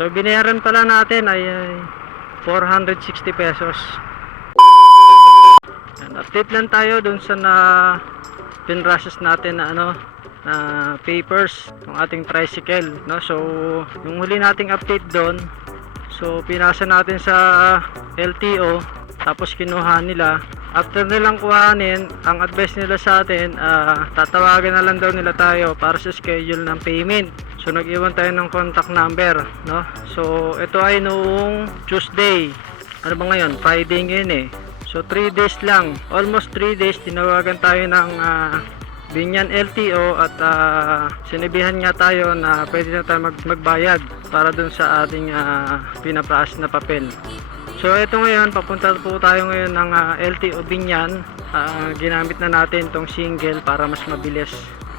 So binayaran pala natin ay 460 pesos. And update lang tayo dun sa pinrocess natin na na papers ng ating tricycle, no? So yung huli nating update doon, so pinasa natin sa LTO, tapos kinuha nila. After nilang kuhanin, ang advice nila sa atin, tatawagan na lang daw nila tayo para sa schedule ng payment. So nag-iwan tayo ng contact number, no? So ito ay noong Tuesday. Ano ba ngayon? Friday ngayon eh. So 3 days lang, almost 3 days, tinawagan tayo ng Binyan LTO at sinabihan nga tayo na pwede na tayo magbayad para dun sa ating pinaprocess na papel. So ito ngayon, papunta po tayo ngayon ng LTO Binyan. Ginamit na natin tong single para mas mabilis.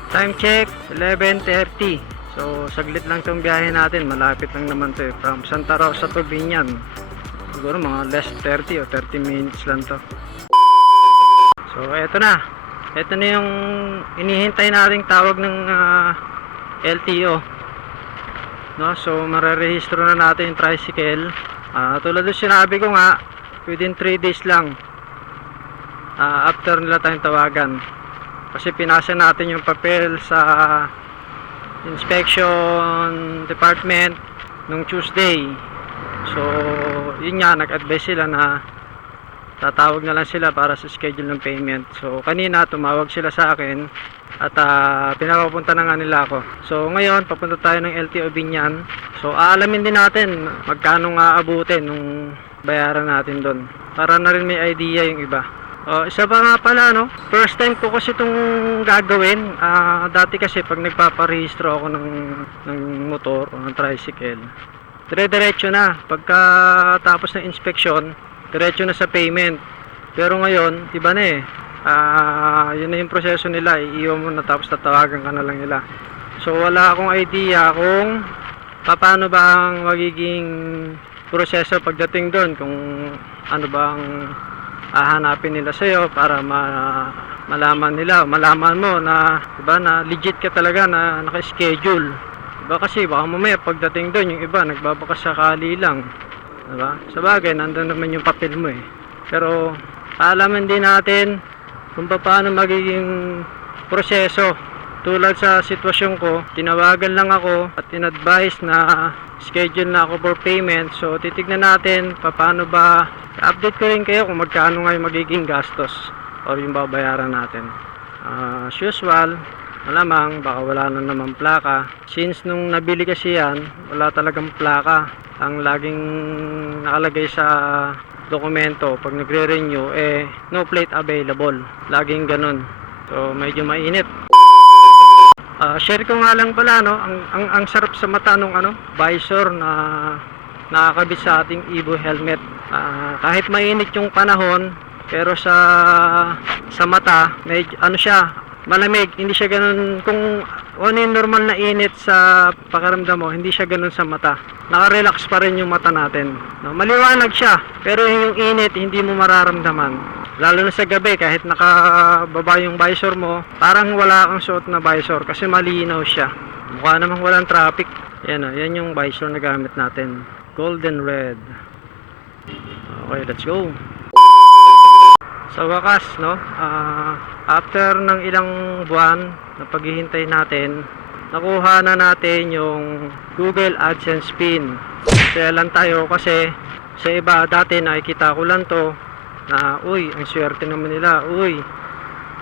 Time check 11:30. So saglit lang tong biyahe natin, malapit lang naman to eh. From Santa Rosa to Binyan, siguro mga less 30 o 30 minutes lang to. So eto na yung inihintay nating tawag ng LTO, no? So marerehistro na natin yung tricycle. Tulad ng sinabi ko nga, within 3 days lang after nila tayong tawagan, kasi pinasa natin yung papel sa inspection department nung Tuesday. So yun nga, nag-advise sila na tatawag na lang sila para sa schedule ng payment. So kanina tumawag sila sa akin at pinapapunta na nga nila ako. So ngayon papunta tayo ng LTO Binyan. So aalamin din natin magkano nga abutin nung bayaran natin doon, para na rin may idea yung iba. Isa pa nga pala, no, first time ko kasi itong gagawin. Dati kasi pag nagpaparehistro ako ng motor o ng tricycle, dire-diretso na pagka tapos ng inspection, diretso na sa payment. Pero ngayon iba na eh. Yun na yung proseso nila, iiwan mo na tapos tatawagan ka na lang nila. So wala akong idea kung paano ba ang magiging proseso pagdating doon, kung ano ba ang hahanapin nila sa'yo para malaman mo na, diba, na legit ka talaga, na naka-schedule. Diba, kasi baka mamaya pagdating doon yung iba nagbabaka sakali lang, diba? Sabagay, nandun naman yung papel mo eh. Pero alaman din natin kung paano magiging proseso. Tulad sa sitwasyon ko, tinawagan lang ako at in-advise na schedule na ako for payment. So titignan natin paano ba, update ko rin kayo kung magkano nga yung magiging gastos o yung babayaran natin. As usual, malamang baka wala na naman plaka. Since nung nabili kasi yan, wala talagang plaka. Ang laging nakalagay sa dokumento pag nagre-renew no plate available, laging ganun. So medyo mainit. Share ko nga lang pala, no, ang sarap sa mata nung visor na nakakabit sa ating Evo helmet. Kahit mainit yung panahon, pero sa mata medyo siya, malamig. Hindi siya ganun, kung yung normal na init sa pakiramdam mo, hindi siya ganun sa mata. Naka-relax pa rin yung mata natin, no? Maliwanag siya, pero yung init hindi mo mararamdaman. Lalo na sa gabi, kahit nakababa yung visor mo, parang wala kang suot na visor kasi malinaw siya. Mukha namang walang traffic. Yan yung visor na gamit natin, golden red. Okay, let's go. Sa wakas, no, after ng ilang buwan na paghihintay natin, nakuha na natin yung Google AdSense pin. Kaya lang tayo, kasi sa iba dati nakikita ko lang to na, uy, ang swerte naman nila, uy,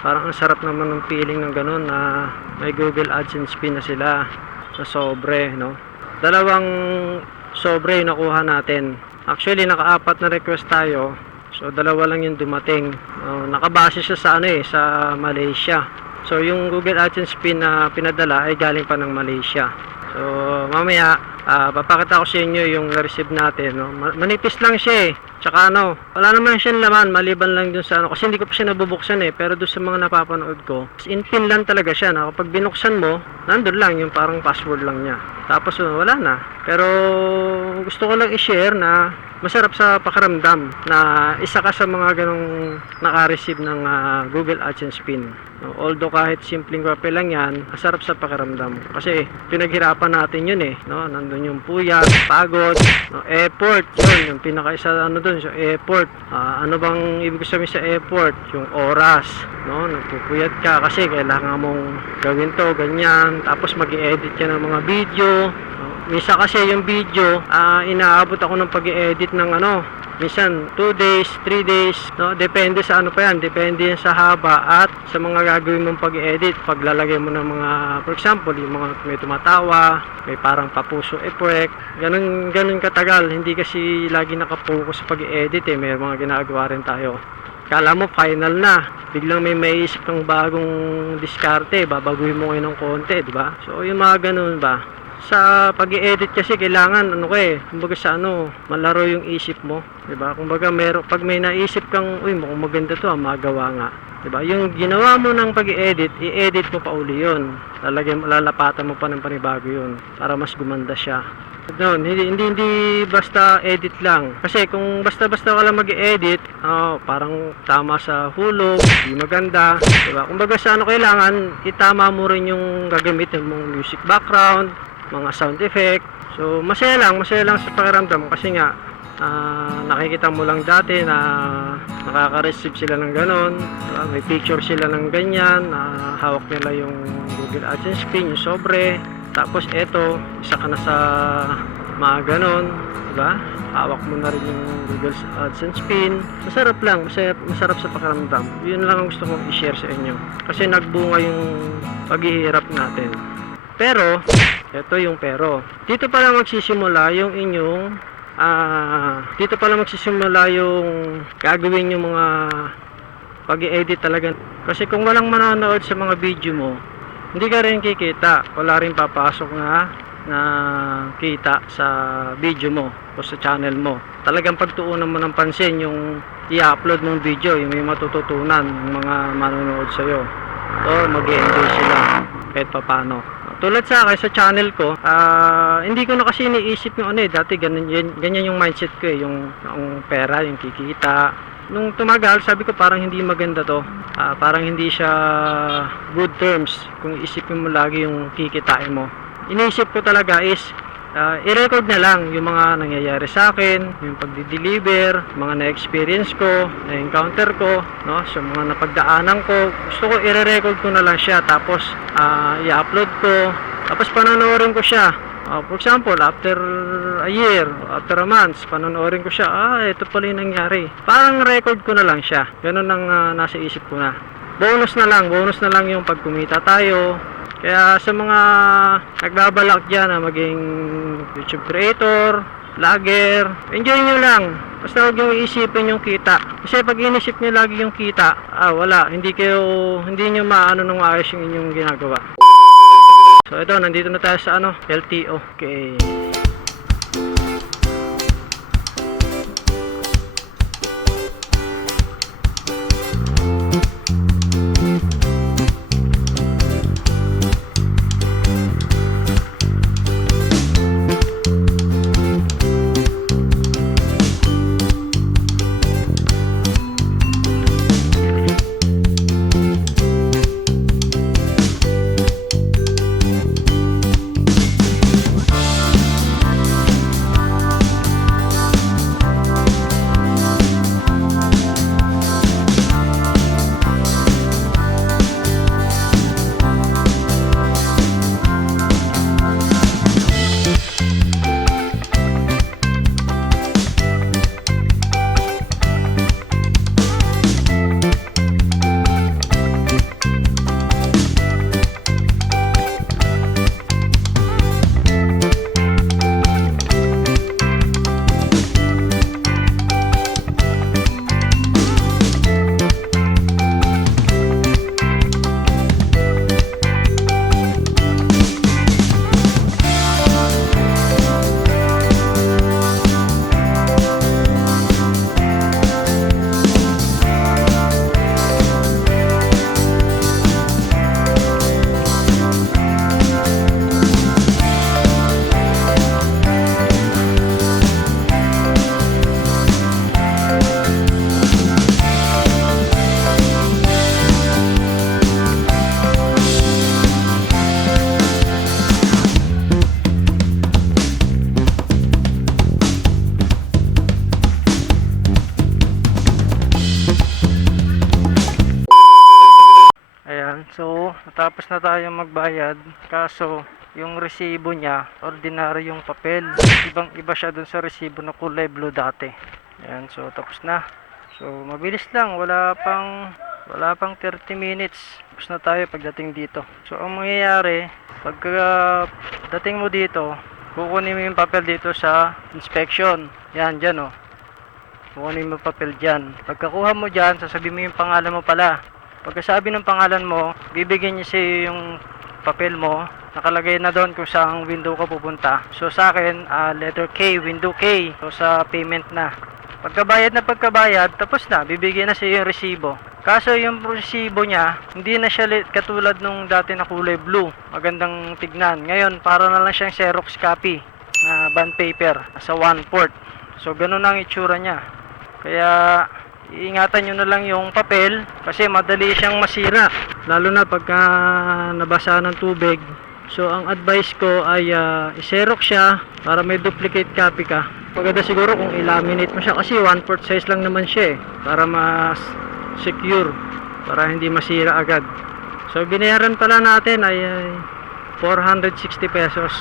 parang ang sarap naman ng feeling ng ganun na may Google AdSense pin na sila sa sobre, no. 2 sobre yung nakuha natin. Actually naka-4 na request tayo, so 2 lang yung dumating. Nakabase siya sa sa Malaysia. So yung Google AdSense pin na pinadala ay galing pa ng Malaysia. So mamaya papakita ko sa inyo yung na-receive natin, no. Manipis lang siya eh. Tsaka wala naman siyang laman maliban lang dun sa kasi hindi ko pa siya nabubuksan eh, pero dun sa mga napapanood ko, in pin lang talaga siya na kapag binuksan mo, nandun lang yung parang password lang niya. Tapos wala na. Pero gusto ko lang i-share na masarap sa pakiramdam na isa ka sa mga ganong naka-receive ng Google AdSense pin. No, although kahit simpleng kape lang yan, masarap sa pakiramdam. Kasi pinaghirapan natin yun eh. No? Nandun yung puyat, pagod, no? Effort. Yun, yung pinakaisa ano dun, so effort. Ano bang ibig sabihin sa effort? Yung oras. No? Nagpupuyat ka kasi kailangan mong gawin to, ganyan. Tapos mag-i-edit ka ng mga video. No? Minsan kasi yung video, inaabot ako ng pag-i-edit ng ano, minsan 2 days, 3 days, no? Depende sa ano pa yan, depende yan sa haba at sa mga gagawin mong pag-edit. Paglalagay mo ng mga, for example, yung mga may tumatawa, may parang papuso effect, ganun katagal. Hindi kasi lagi nakapokus sa pag-edit eh, may mga ginagawa rin tayo. Kala mo final na, biglang may maiisip kang bagong diskarte, babaguhin mo ngayon ng konti, di ba? So yung mga ganun ba, sa pag-i-edit kasi kailangan kumbaga sa malaro yung isip mo, 'di ba? Kumbaga pag may naisip kang, uy, mukhang maganda 'to, magawa nga. 'Di ba? Yung ginawa mo ng pag-i-edit, i-edit mo pa uli 'yon. Lalapatan mo pa ng panibago 'yon para mas gumanda siya. No, hindi basta edit lang. Kasi kung basta-basta ka lang mag-edit, parang tama sa hulog, hindi maganda, 'di ba? Kumbaga sa kailangan itama mo rin yung gagamitin mong music background, mga sound effect. So masaya lang sa pakiramdam kasi nga nakikita mo lang dati na nakaka-receive sila ng ganon, may picture sila ng ganyan, hawak nila yung Google AdSense pin, yung sobre, tapos eto isa ka na sa mga ganon, diba? Hawak mo na rin yung Google AdSense pin. Masarap sa pakiramdam. Yun lang ang gusto kong i-share sa inyo kasi nagbunga yung paghihirap natin. Pero ito yung pero. Dito pala magsisimula yung inyong gagawin yung mga pag-i-edit talaga. Kasi kung walang manonood sa mga video mo, hindi ka rin kikita. Wala rin papasok na kita sa video mo o sa channel mo. Talagang pagtuunan mo ng pansin yung i-upload mong video, yung may matututunan ng mga manonood sa'yo. O mag-i-enjoy sila kahit papano. Tulad sa akin sa channel ko, hindi ko na kasi iniisip yung dati ganyan yung mindset ko eh, yung pera, yung kikita. Nung tumagal, sabi ko parang hindi maganda to. Parang hindi siya good terms kung isipin mo lagi yung kikitain mo. Iniisip ko talaga is i-record na lang yung mga nangyayari sa akin, yung pagdi-deliver, mga na-experience ko, na-encounter ko, no? So mga napagdaanan ko, gusto ko i-record ko na lang siya, tapos i-upload ko, tapos panonoorin ko siya. For example, after a year, after a month, panonoorin ko siya, ito pala yung nangyari. Parang record ko na lang siya. Ganun ang nasa isip ko na. Bonus na lang yung pagkumita tayo. Kaya sa mga nagbabalak dyan na maging YouTube creator, vlogger, enjoy nyo lang. Basta huwag nyo iisipin yung kita. Kasi pag inisip nyo lagi yung kita, wala. Hindi nyo maano nung ayos yung inyong ginagawa. So ito, nandito na tayo sa LTO. Okay. tapos na tayo magbayad. Kaso, yung resibo niya, ordinary yung papel. Ibang iba siya dun sa resibo na kulay blue dati. Ayan, so tapos na. So, mabilis lang. Wala pang 30 minutes. Tapos na tayo pagdating dito. So, ang mangyayari, pagka dating mo dito, kukunin mo yung papel dito sa inspection. Yan, dyan oh. Kukunin mo yung papel dyan. Pagkakuha mo dyan, sasabihin mo yung pangalan mo pala. Pagkasabi ng pangalan mo, bibigyan niya sa'yo yung papel mo. Nakalagay na doon kung saan window ka pupunta. So sa akin, letter K, window K. So sa payment na. Pagkabayad, tapos na. Bibigyan na sa'yo yung resibo. Kaso yung resibo niya, hindi na siya katulad nung dati na kulay blue. Magandang tignan. Ngayon, para na lang siyang Xerox copy na bond paper sa 1/4. So ganun ang itsura niya. Kaya iingatan nyo na lang yung papel kasi madali siyang masira. Lalo na pagka nabasa ng tubig. So ang advice ko ay i-xerox siya para may duplicate copy ka. Maganda siguro kung i-laminate mo siya kasi 1/4 size lang naman siya para mas secure, para hindi masira agad. So binayaran pala natin ay 460 pesos.